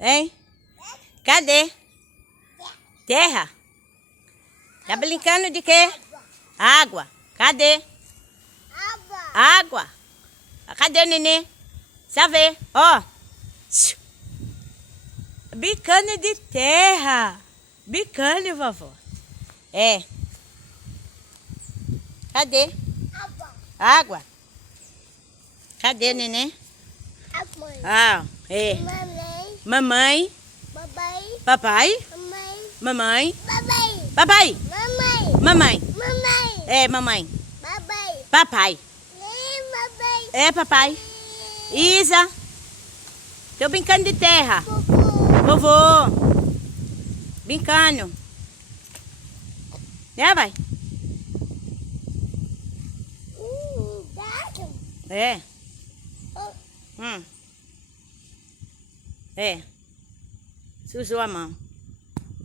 Hein? Cadê? Terra? Tá brincando de quê? Água. Cadê? Água. Cadê, nenê? Deixa eu ver. Ó. Brincando de terra. Brincando, vovó. É. Cadê? Água. Cadê, nenê? Ah, é. Mamãe. Papai. Mamãe. Papai. Mamãe. É, mamãe. Papai. É, papai. Isa. Tô brincando de terra. Vovô. Brincando. É, vai. É. É. Sujou a mão.